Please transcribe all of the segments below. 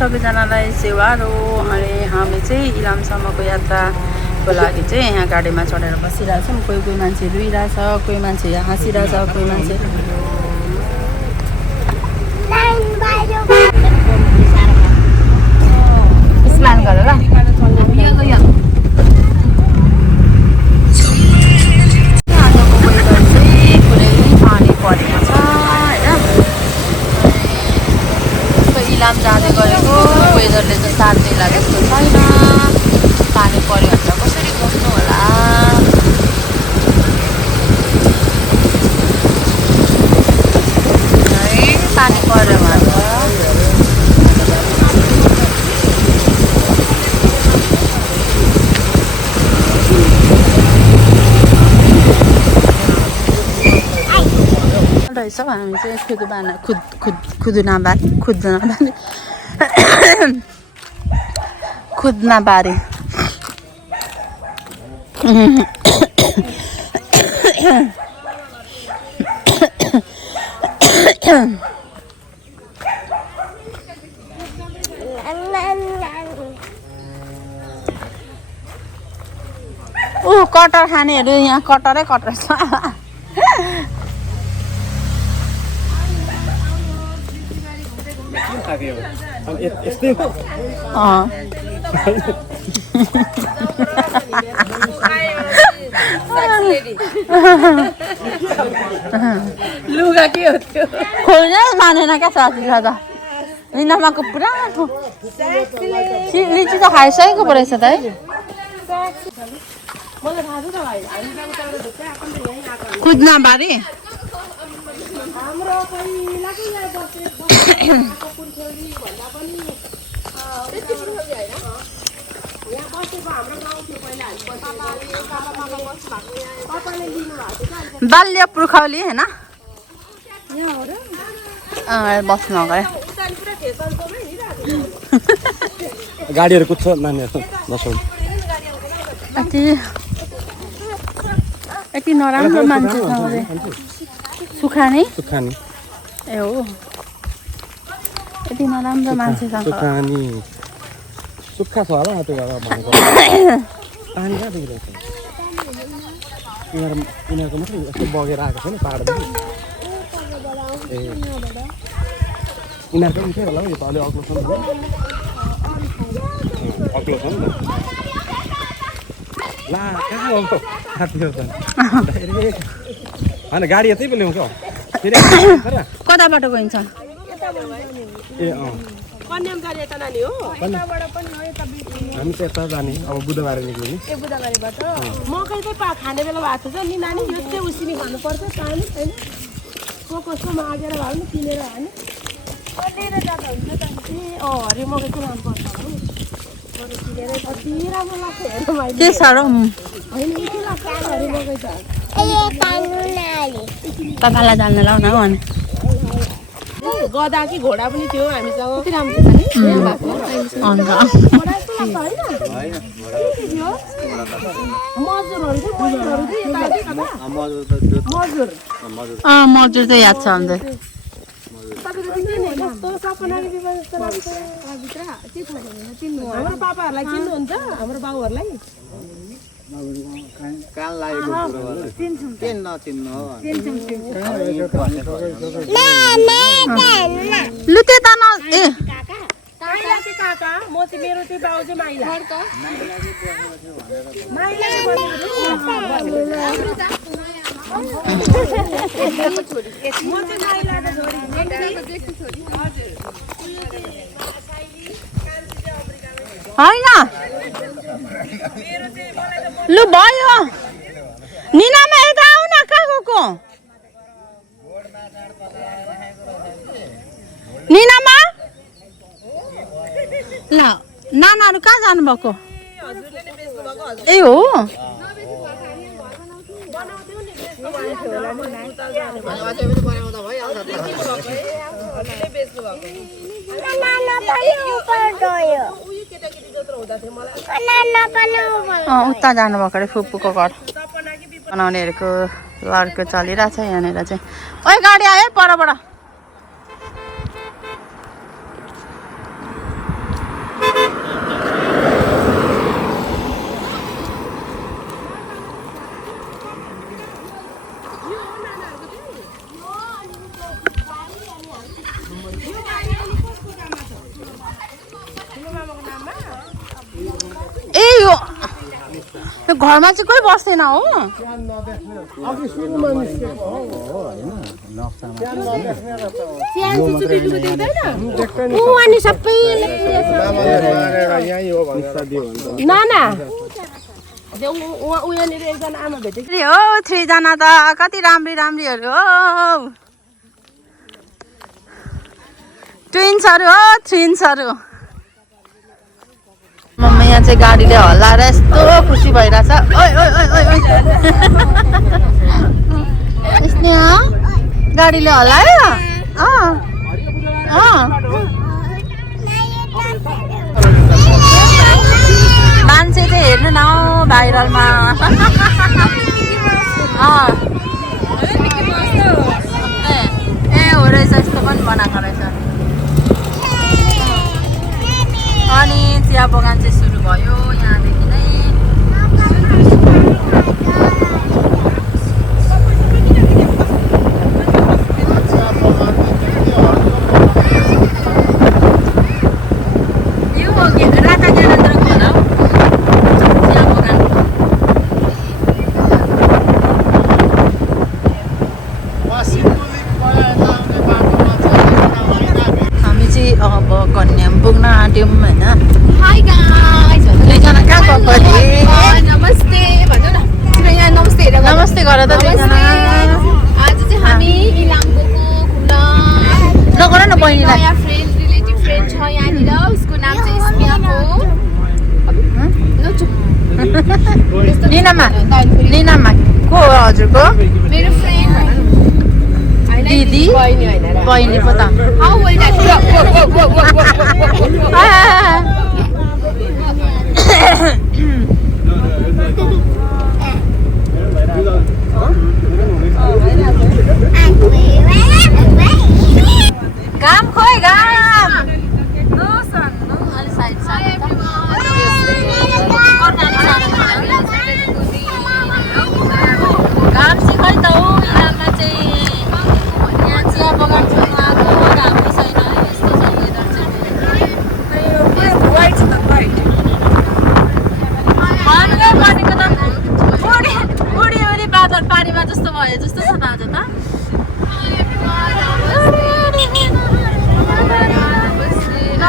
सबैजनालाई सेवारो। अनि हामी चाहिँ इलामसम्मको यात्राको लागि चाहिँ यहाँ गाडीमा चढेर बसिरहेको छौँ। कोही कोही मान्छे रुइरहेछ, कोही मान्छे हाँसिरहेछ, कोही मान्छे स्नान गरेर आजको वेदर चाहिँ पुरै पानी परेको छ होइन। इलाम जाँदै गरेको वेदरले चाहिँ साथ दिला जस्तो छैन। पानी पऱ्यो भने त कसरी बस्नु होला। है पानी पऱ्यो भने रहेछ। हामी चाहिँ खुद्नाबारी कटर खानेहरू यहाँ कटरै कटर छ। लुगा के हो त्यो खोल्नै मानेन क्या साथी त। लिनामाको पुरा लिची त खाइसकेको पो रहेछ त है। खुद्नाबारी बाल्य पुर्खौली होइन बस्नु अगाडि गाडीहरू कुद्छ नानीहरू बसौँ। यति नराम्रो मान्छे छ सुखानी ए हो यति नराम्रो मान्छेसँग सुक्खा छ होला त्यो भनेको पानी कहाँदेखि रहेछ यिनीहरूको मात्रै यस्तो बगेर आएको छ नि पाहाडदेखि। ए यिनीहरूको पनि थियो होला यो त अलि अग्लो छ नि अग्लो छ नि त। ला कहाँ हो होइन गाडी यतै पो ल्याउँछ कताबाट गइन्छ? ए हामी त यता जाने अब बुधबार निक्लिने। मकै चाहिँ खाने बेला भएको छ नि नानी। यो चाहिँ उसिनी खानुपर्छ पानी होइन कसको मागेर भए पनि किनेर होइन लिएर जाँदा हुन्छ त। ए हरियो मकै चाहिँ लानुपर्छ किनेर कति राम्रो लाग्छ हेर्नु मैले। के साह्रो होइन के लाग्छ हरियो मकै त काकालाई जान्नु लाउन हो अनि गदा कि घोडा पनि थियो हामीसँग। कति राम्रो मजुर त याद छ अन्त हाम्रो पापाहरूलाई चिन्नुहुन्छ हाम्रो बाउहरूलाई लु त्यता न ए काका म चाहिँ मेरो चाहिँ बाउ चाहिँ माइला होइन लु भयो निनामा यता आऊ न कहाँ गएको निनामा ल नानाहरू कहाँ जानुभएको ए हो उता जानुभएको अरे फुपूको घर बनाउनेहरूको लड्को चलिरहेछ यहाँनिर चाहिँ ओइ गाडी आयो परबाट त्यो घरमा चाहिँ कोही बस्दैन हो अघि सुरुमा निस्केको हो होइन नक्सामा अनि सबैले यहीँ हो भनेर दियो भने नाना उहाँनिर एकजना आमा भेटेको हो 3 जना त कति राम्रीहरू हो ट्विन्सहरू हो ट्विन्सहरू मम्मी यहाँ चाहिँ गाडीले हल्लाएर यस्तो खुसी भइरहेछ ओइ ओइ ओइ ओइ ओइ स्नेहा गाडीले हल्लायो मान्छे चाहिँ हेर्नु न भाइरलमा ए हो रहेछ यस्तो पनि बनाएको रहेछ अनि चिया बगान चाहिँ सुरु भयो यहाँदेखि नै यो राता ज्ञानेन्द्रको होला हौ चिया बगान हामी चाहिँ अब कन्याम पुग्न आँट्यौँ होइन हाई गाइस दुईजना कहाँ गएको अरे नमस्ते भन्नु न यहाँ नमस्ते हेरेर नमस्ते गर त दुईजना आज चाहिँ हामी इलाम गएको घुम्न नगर न बहिनीलाई नयाँ फ्रेन्ड रिलेटिभ फ्रेन्ड छ यहाँनिर उसको नाम चाहिँ स्मियाको निनामा को हो हजुरको मेरो फ्रेन्ड दिदी बहिनी पो त हाउ विल द्याट घाम खोइ घाम घाम चाहिँ खै त हो इलाममा चाहिँ यहाँ चिया बगान छेउमा आएको घामै छैन है यस्तो छ वेदर चाहिँ भन्दै भनेको त उडी बादल पानीमा जस्तो भयो जस्तो छ त आज त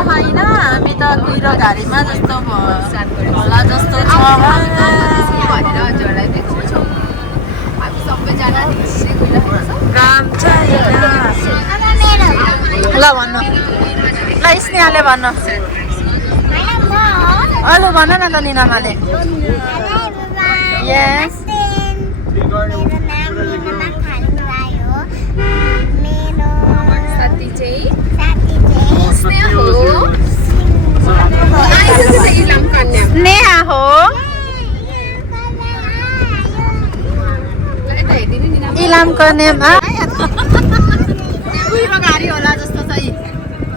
होइन हामी त कुहिरो घारीमा जस्तो होला जस्तो छ काम छैन ल भन्नु ल स्नेहाले भन्नु अरू भन न त निनामाले यस साथी चाहिँ स्नेहा हो इलाम कन्या स्नेहा हो इलाम कन्यामा कुहिरो घारी होला जस्तो छ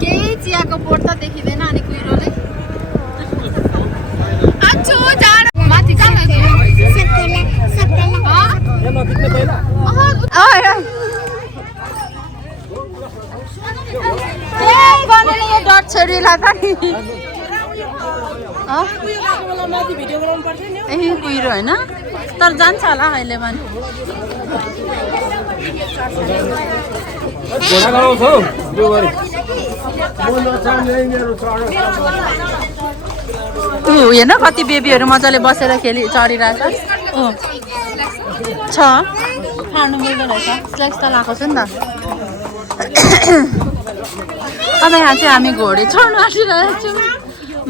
केही चियाको बोट त देखिँदैन अनि कुहिरोले माथि कहाँ यो डट छोरीलाई पनि ए कुहिरो होइन तर जान्छ होला अहिले पनि हेर्न कति बेबीहरू मजाले बसेर चढिरहेछ छ खानु मिल्दो रहेछ स्ल्याक्स त लगाएको छु नि त अब यहाँ चाहिँ हामी घोडे चढ्नु आँटिरहेको छौँ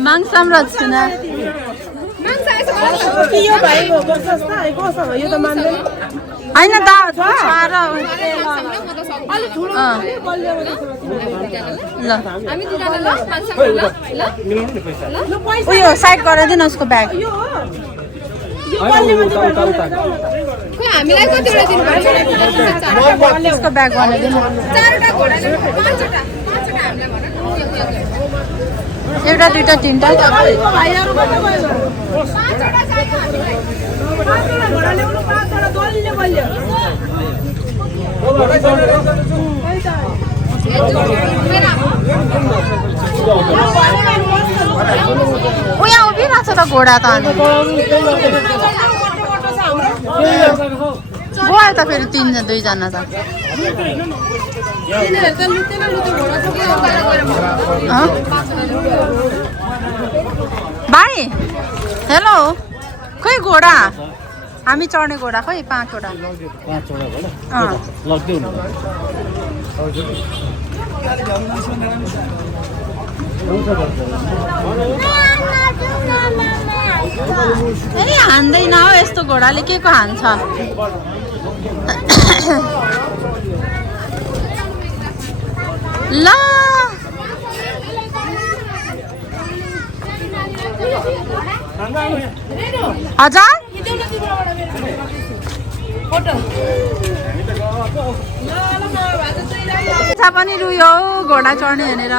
माङसाम र छुना होइन ल उयो साइड गराइदिनु उसको ब्याग हामीलाई कतिवटा दिनुभयो उसको ब्याग बनाइदिनु एउटा दुईटा तिनटा उहाँ उभिरहेको छ त घोडा त अनि गयो त फेरि 2जना त भाइ हेलो खोइ घोडा हामी चढ्ने घोडा खोइ 5वटा ए हान्दैन हौ यस्तो घोडाले के को हान्छ ल हजुर पनि रुयो घोडा चढ्ने भनेर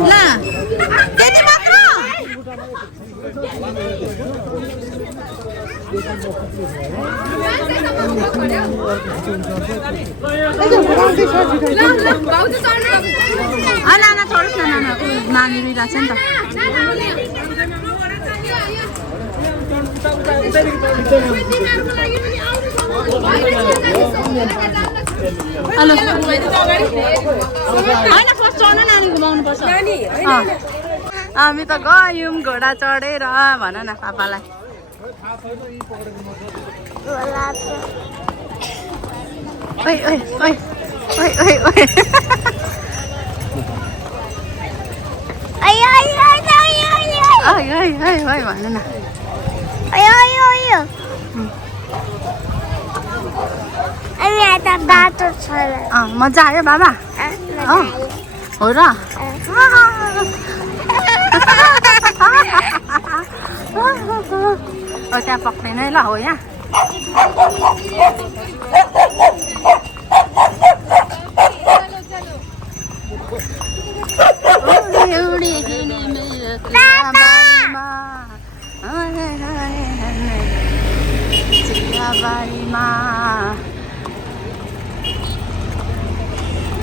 ल त्यति मात्र नाना छोड्नुहोस् न नाना नानी रुइरहेको छ नि हेलो होइन फर्स्ट चढ्नु नानी घुमाउनु पर्छ हामी त गयौँ घोडा चढेर भन न पापालाई ओइ ओइ ओइ ओइ ओइ ओइ भन न मजा आयो बाबा हो र त्यहाँ पक्रिनु है ल हो यहाँ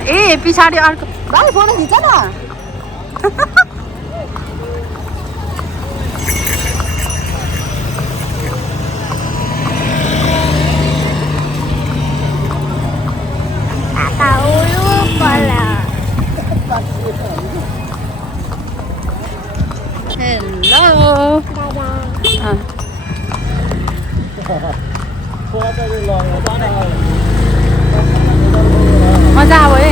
ए पछाडि अर्को भाइ फोटो खिच न मजा आयो है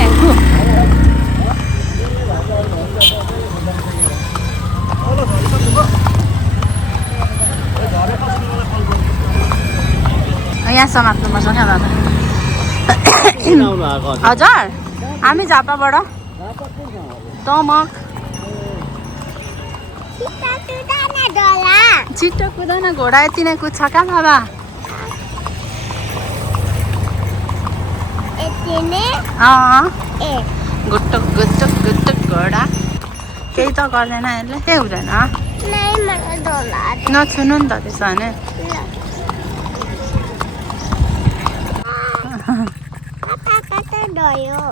यहाँ समात्नुपर्छ क्या दादा हजुर हामी झापाबाट तमक छिट्टो कुद न घोडा यति नै कुद्छ क्या बाबा गुट्टुक गुट्टुक गुट्टुक घोडा केही त गर्दैन यसले केही हुँदैन नछुनु नि त त्यसो भने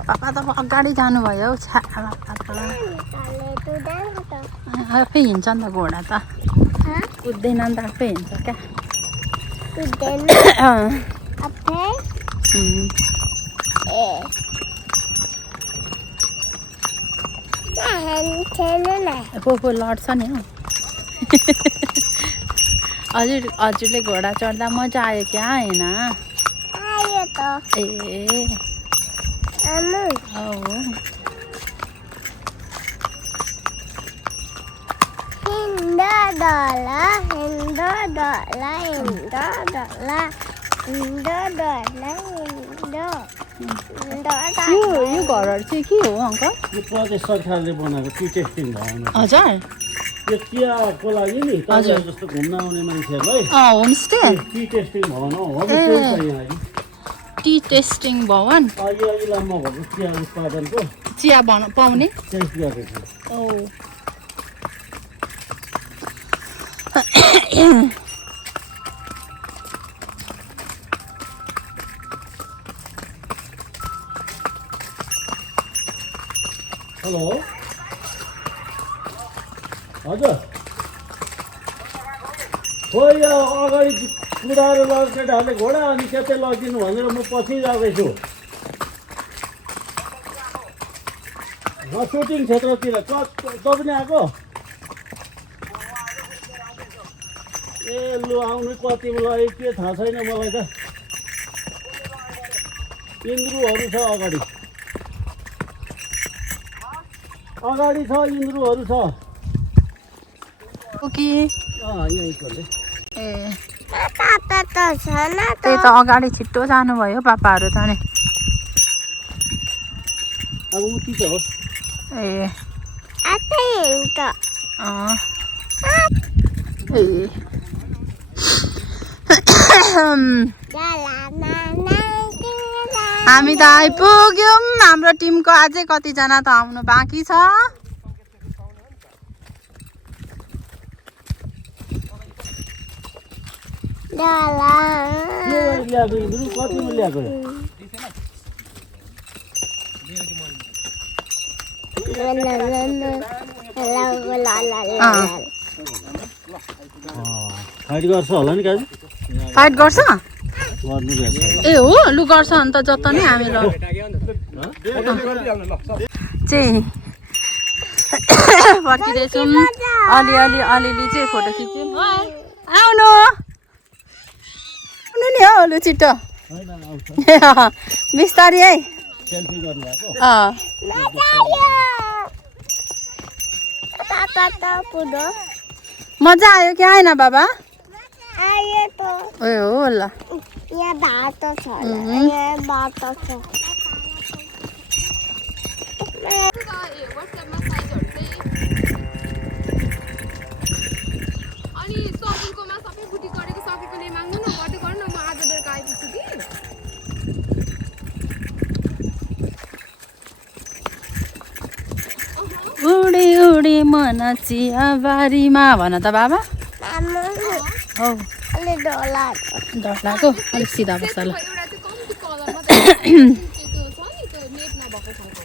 पापा त अगाडि जानुभयो आफै हिँड्छ नि त घोडा त कुद्दैन नि त आफै हिँड्छ क्या पोपो लड्छ नि हौ हजुरले घोडा चढ्दा मजा आयो क्या होइन ए यो घरहरू चाहिँ के हो अङ्कल यो प्रदेश सरकारले बनाएको टी टेस्टिङ भवन हजुर यो चियाको लागि नि हजुर जस्तो घुम्न आउने मान्छेहरूलाई होमस्टे टी टेस्टिङ भवन हो टी टेस्टिङ भवन यो इलाममा भएको चिया उत्पादनको चिया पाउने टेस्ट गरेको हेलो हजुर खोइ यो अगाडि कुदाएर लगेको केटाहरूले घोडा अनि त्यतै लगिदिनु भनेर म पछि जाँदैछु म सुटिङ क्षेत्रतिर त पनि आएको ए लु आउनु कति मलाई के थाहा छैन मलाई त इन्द्रुहरू छ अगाडि अगाडि छ इन्द्रुहरू छ कि यहीँकोले ए त्यही त अगाडि छिट्टो जानुभयो पापाहरू त नि अब उति त हो ए हामी त आइपुग्यौँ हाम्रो टिमको अझै कतिजना त आउनु बाँकी छ ल्याएको इन्द्रु कतिमा ल्याएको फाइट गर्छ होला नि काजु फाइट गर्छ गर्नु पर्छ ए हो लु गर्छ अन्त जता नै हामी ल चाहिँ फर्किँदैछौँ अलिअलि चाहिँ फोटो खिच्यौँ आउनु आउनु नि हौ लु छिट्टो बिस्तारी है सेल्फी गर्नु भएको मजा आयो कि आएन बाबा आयो त ए हो ल यहाँ बाटो छ यहाँ बाटो छ अनि सपिङकोमा सबै बुटी गरेको सकेकोले माग्नु न गर्दै गर्नु न म आज बेलुका आइपुग्छु कि उडी उडी मन चियाबारीमा भन त बाबा हौ अलि डर डर लाग्यो अलिक सिधा बस्छ ल एउटा चाहिँ कम्ती कलरमा त्यो छ नि त्यो नेट नभएको खालको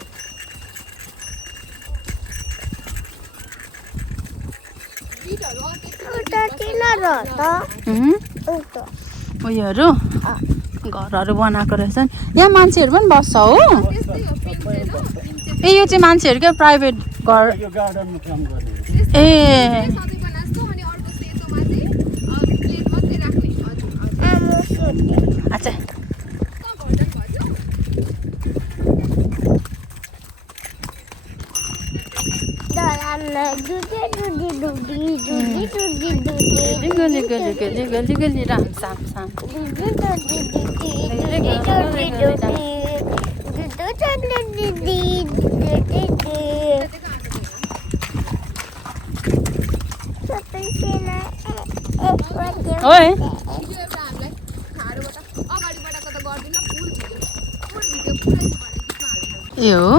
बिटहरू उयोहरू घरहरू बनाएको रहेछन् यहाँ मान्छेहरू पनि बस्छ हो त्यस्तै हो पेन्टेड हो ए यो चाहिँ मान्छेहरूकै प्राइभेट घर यो गार्डनमा काम गर्ने ए सधैँ बनाएको अनि अर्को सेतोमा चाहिँ प्लेट मात्रै राख्ने हजुर अच्छा भर्जन भयो गली गली गली गली गली राम साम साम ओए भिडियो एउटा हामीलाई खाडोबाट अगाडिबाटको त गर्दिनँ फुल भिडियो पुरै भरे गीतमा हाल्छ ए हो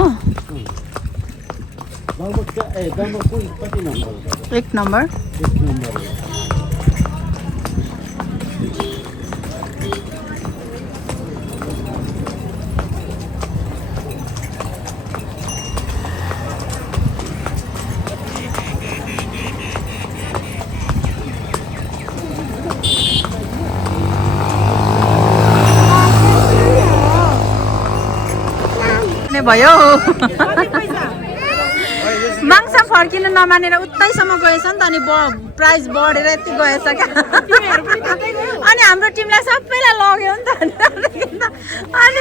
दमक कुन कति नम्बर 1 नम्बर 1 नम्बर भयो माग्छ फर्किनु नमानेर उतैसम्म गएछ नि त अनि प्राइस बढेर यति गएछ क्या अनि हाम्रो टिमलाई सबैलाई लग्यो नि त अनि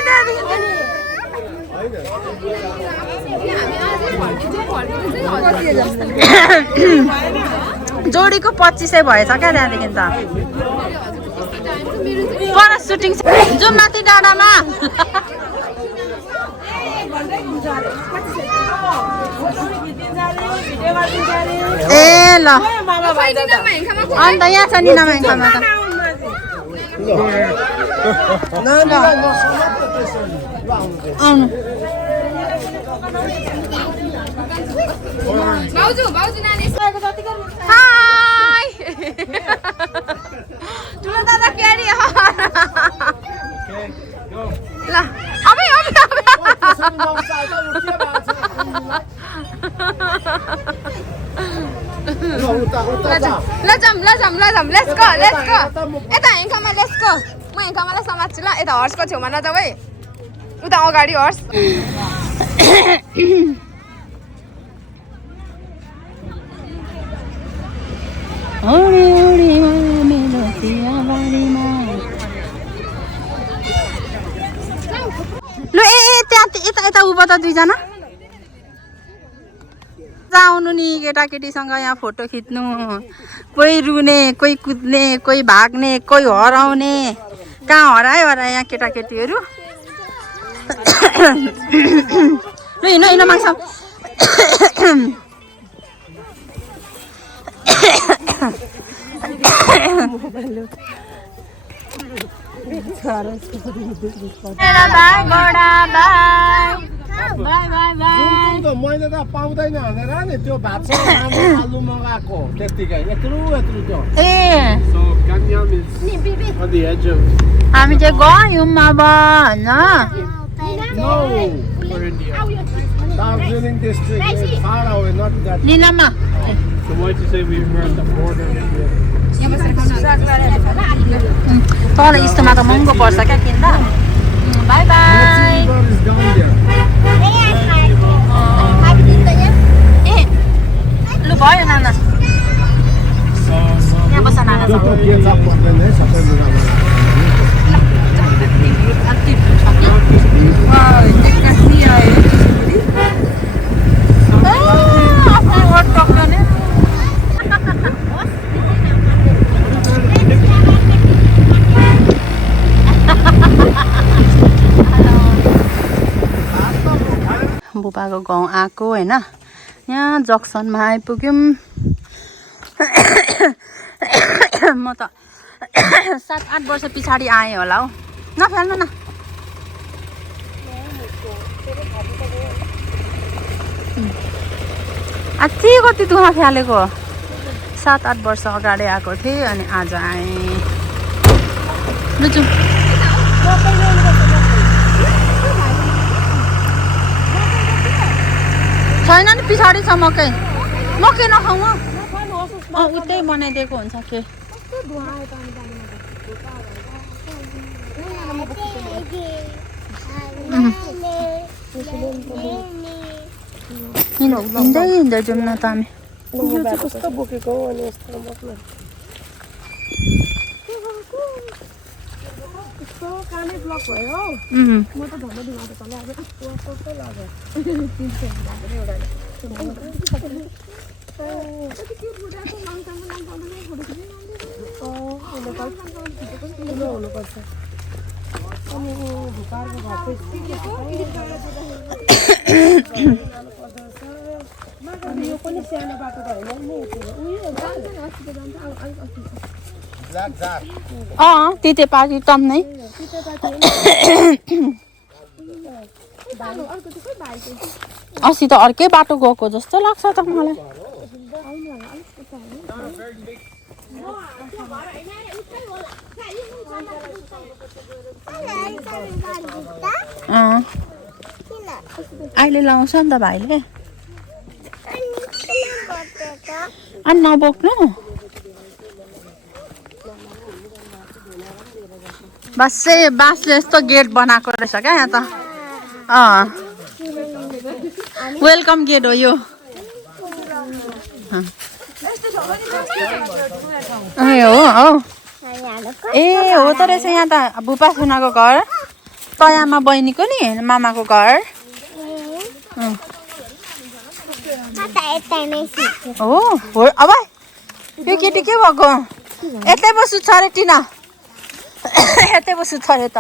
जोडीको 2500 भएछ क्या त्यहाँदेखि त पर सुटिङ जाउँ माथि डाँडामा ए ल अन्त यहाँ छ नि नमाइखामा त आउनु भाउजू नानी हाय ठुलो दादा क्यारी ल अबे लेट्स गो यता हेङ्कामा लेट्स गो म हेङ्कामालाई समात्छु ल यता हर्सको छेउमा नजाऊ है उता अगाडि हर्स लु ए त्यहाँ यता यता उभो त दुईजना आउनु नि केटाकेटीसँग यहाँ फोटो खिच्नु कोही रुने कोही कुद्ने कोही भाग्ने कोही हराउने कहाँ हरायो यहाँ केटाकेटीहरू लु हिँड हिँड माग्छ मैले त पाउँदैन भनेर नि त्यो भातसँग आलु मगाएको त्यतिकै यत्रो त्यो ए So Ganyam is on the edge of हामी चाहिँ गयौँ अब होइन no for India. Darjeeling district is far away, not that. लिनमा So why did you say we were at the border of India? तल यस्तोमा त महँगो पर्छ क्या किन्दा by by River is down there. ए लु भयो नाना यहाँ बस नाना त्यो त के छ पर्दैन है सबै जग्गामा आफ्नो वर्ड टक्ने बुबाको गाउँ आएको होइन यहाँ जक्सनमा आइपुग्यौँ म त 7-8 वर्ष पछाडि आएँ होला हौ नफाल्नु न अति कति दुःख फ्यालेको 7-8 वर्ष अगाडि आएको थिएँ अनि आज आएँ लुचु छैन नि पछाडि छ मकै मकै नखाउँ उतै बनाइदिएको हुन्छ के हिँड्दै हिँड्दै जाउँ न त हामी कस्तो बोकेको हो अनि यस्तो बोक्नु यस्तो कानै ब्लक भयो म त धम्म दिमाग चले अब कस्तो लाग्यो हुनुपर्छ अनि भुकारको अनि यो पनि सानो बाटो त होइन नि तितेपाती टम्नै अस्ति त अर्कै बाटो गएको जस्तो लाग्छ त मलाई अहिले लाउँछ नि त भाइले अनि नबोक्नु बाँसले यस्तो गेट बनाएको रहेछ क्या यहाँ त वेलकम गेट हो यो हो ए हो त रहेछ यहाँ त भुपा सुनाको घर तयामा बहिनीको नि मामाको घर हो अब यो केटी के भएको यतै बस्छु छ अरे टिना यतै बस्छु छ अरे त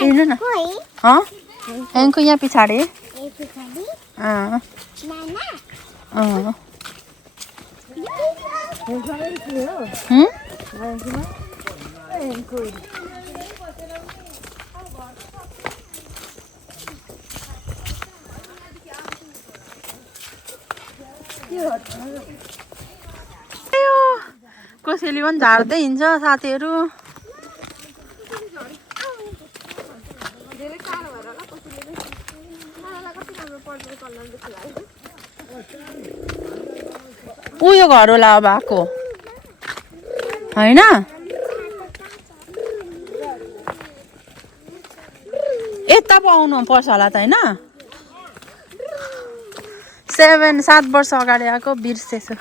हेर्नु न हेङको यहाँ पछाडि कसैले पनि झार्दै हिँड्छ साथीहरू उयो घर होला अब आएको होइन यता पो आउनु पर्छ होला त होइन 7 वर्ष अगाडि आएको बिर्सेछु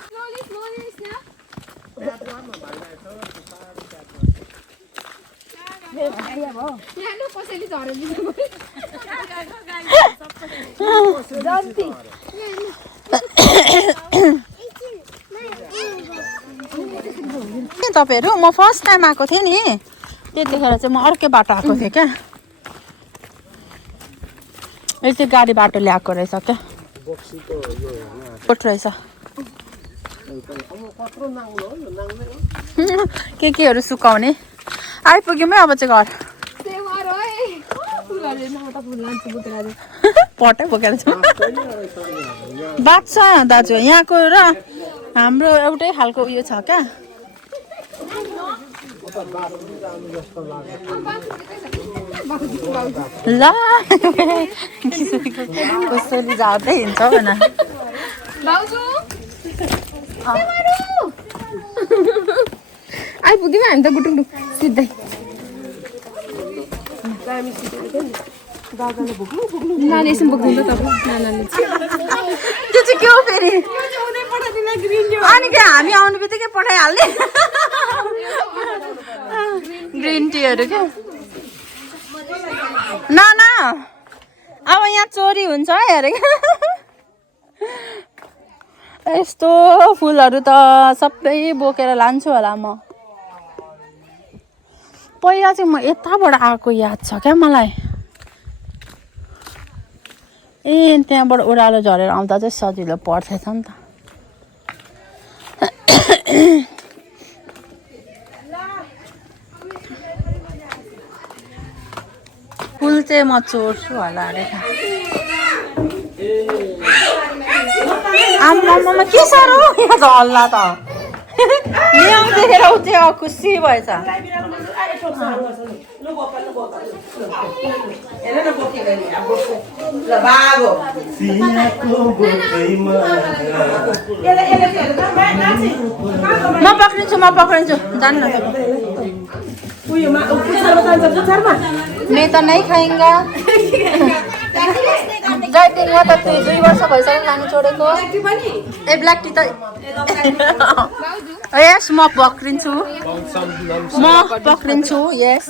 तपाईँहरू म फर्स्ट टाइम आएको थिएँ नि त्यतिखेर चाहिँ म अर्कै बाटो आएको थिएँ क्या यस्तै गाडी बाटो ल्याएको रहेछ क्या कोट रहेछ केहरू सुकाउने आइपुग्यौँ है अब चाहिँ घर पटै बोकेर छ बाँच्छ दाजु यहाँको र हाम्रो एउटै खालको उयो छ क्या ल कसरी जाँदै हिँड्छ भन आइपुग्यौँ हामी त गुटुङडुङ सिधै नानी एकछिन बोक्नु त तपाईँ त्यो चाहिँ के हो फेरि अनि के हामी आउने बित्तिकै पठाइहाल्ने ग्रिन टीहरू क्या न अब यहाँ चोरी हुन्छ है अरे यस्तो फुलहरू त सबै बोकेर लान्छु होला म पहिला चाहिँ म यताबाट आएको याद छ क्या मलाई ए त्यहाँबाट ओह्रालो झरेर आउँदा चाहिँ सजिलो पर्थेछ नि त फुल चाहिँ म चोर्छु होला अरे आम्मामा के साह्रो यहाँ त हल्ला त यहाँ देखेर ऊ चाहिँ खुसी भएछ म पक्रिन्छु जान्न मैं तो नहीं खाएंगा डाइटिङमा त 2 वर्ष भइसक्यो नानी छोडेको ए ब्ल्याक टी त यस म पक्रिन्छु यस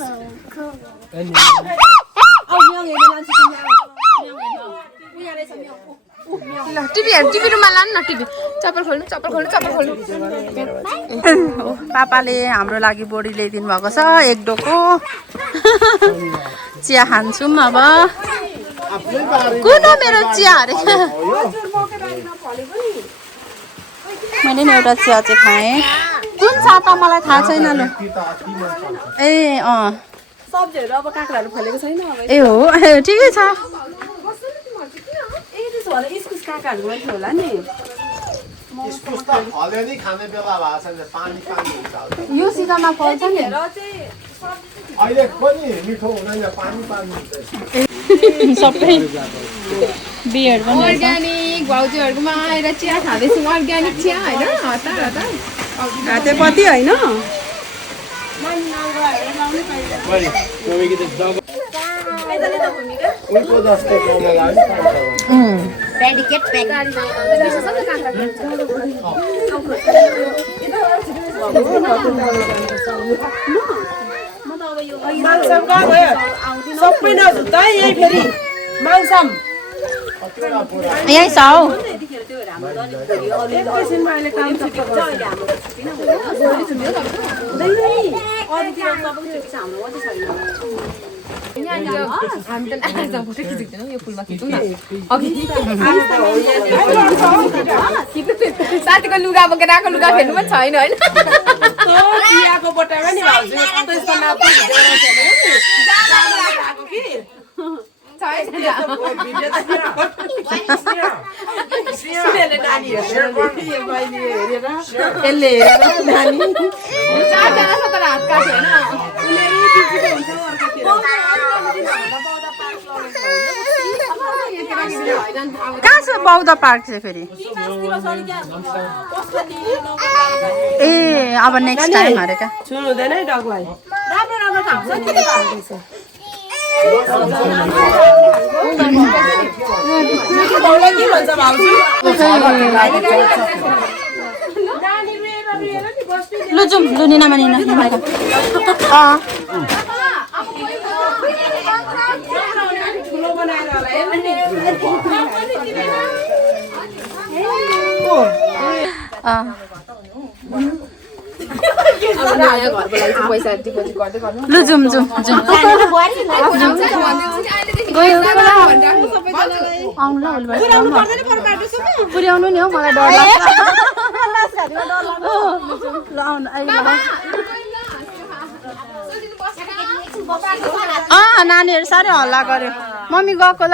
टिभी रुममा लानु न टिभी चप्पल खोल्नु पापाले हाम्रो लागि बोडी ल्याइदिनु भएको छ 1 डोको चिया खान्छौँ अब कुन हो मेरो चिया अरे मैले नि एउटा चिया चाहिँ खाएँ कुन छ त मलाई थाहा छैन ल ए सब्जीहरू अब काँक्राहरू फलेको छैन अब ए हो ठिकै छ इस्कुस काँक्राहरू पनि होला नि इस्कुस त फल्यो नि खाने बेला भएको छैन पानी हुन्छ यो सिजनमा फल्छ नि अहिले पनि मिठो हुँदैन पानी सबै बियर पनि अर्ग्यानिक भाउजूहरूकोमा आएर चिया खाँदैछौँ अर्ग्यानिक चिया होइन हतार हातेपति होइन उनको जस्तो सबै नजुत्ता यही फेरि मान्छम यही छ हौ फोटो खिचिदिनु यो फुलमा खिचौँ न साथीको लुगा बोकेर आएको लुगा फेर्नु पनि छैन होइन चियाको बटामा नि भाउजू त्यस्तो नाप्नु यसले हेरेर नानी चारजना छ तर हात काट्यो होइन कहाँ छ बौद्ध पार्क चाहिँ फेरि ए अब नेक्स्ट टाइम अरे क्या सुन्नु हुँदैन है डगलाई राम्रो राम्रो ठाउँ छ नि भाउलाई के भन्छ भाउजू लु जाउँ लु निना ठुलो बनाएर होला लु जाउँ पुर्याउनु नि हौ मलाई डर नानीहरू साह्रै हल्ला गर्यो मम्मी गएको ल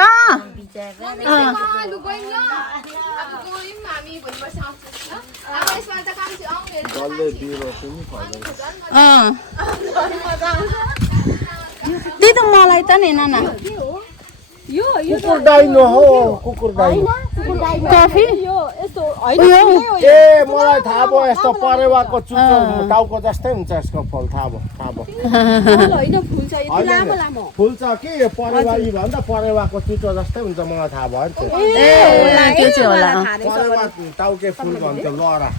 त्यही त मलाई त नि नाना कुकुर डाइनो हो कुकुर डाइनो कफी ए मलाई थाहा भयो यस्तो परेवाको चुच्चो टाउको जस्तै हुन्छ यसको फल थाहा भयो फुल्छ कि यो परेवा यी भन्दा परेवाको चुच्चो जस्तै हुन्छ मलाई थाहा भयो त्यो चाहिँ होला परेवा टाउके फुल भन्छ लहरा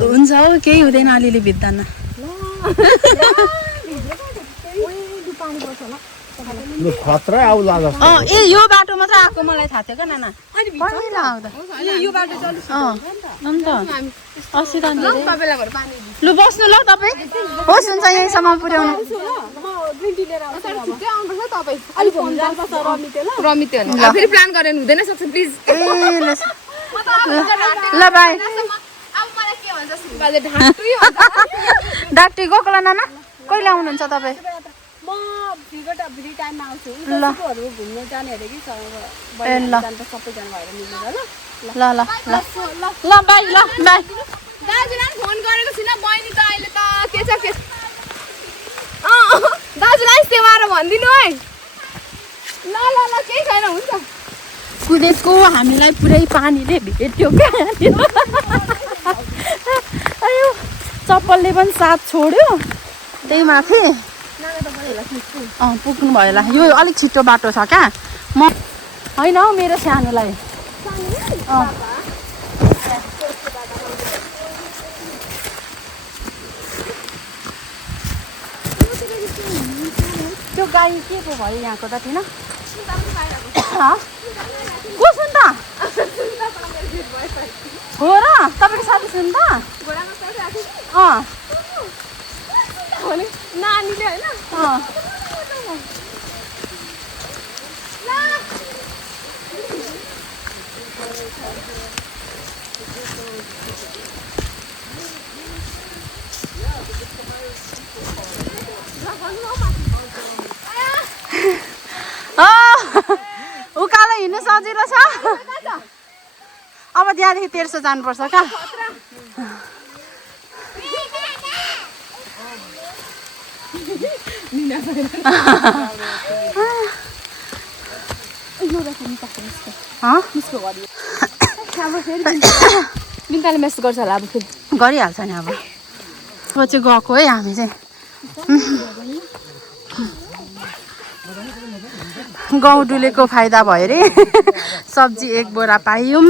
हुन्छ हौ केही हुँदैन अलिअलि भित्दैन लु खतरा आउला जस्तो ए यो बाटो मात्र आएको मलाई थाहा थियो क्या नाना पहिला आउँदा अन्त अस्ति त लु बस्नु ल तपाईँ होस् हुन्छ यहीँसम्म पुर्याउनु फेरि प्लान गरेर हुँदैन सक्छ प्लिज ए ल बाई डाक्टी गएको ल नाना कहिले आउनुहुन्छ तपाईँ ल बाई ल बाई दाजुलाई फोन गरेको छुइनँ बहिनी त अहिले त के छ के दाजुलाई सेवाएर भनिदिनु है ल ल ल केही छैन हुन्छ कुदेको हामीलाई पुरै पानीले भेट्यो क्या अयो चप्पलले पनि साथ छोड्यो त्यही माथि पुग्नु भयो होला यो अलिक छिटो बाटो छ क्या म होइन हौ मेरो सानोलाई त्यो गाई के पो भयो यहाँको त थिएन को सुन्दा हो र तपाईँको साथी सुन्दा नानीले होइन उकालो हिँड्नु सजिलो छ अब त्यहाँदेखि तेर्सो जानुपर्छ क्या बिन्ताले मेसेज गर्छ होला अब फेरि गरिहाल्छ नि अब चाहिँ गएको है हामी चाहिँ गहुँ डुलेको फाइदा भयो अरे सब्जी एक बोरा पायौँ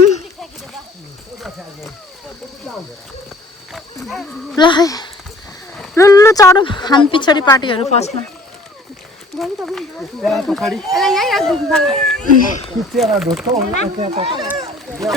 ल लु चढौँ हामी पछाडि पार्टीहरू फर्स्टमा ल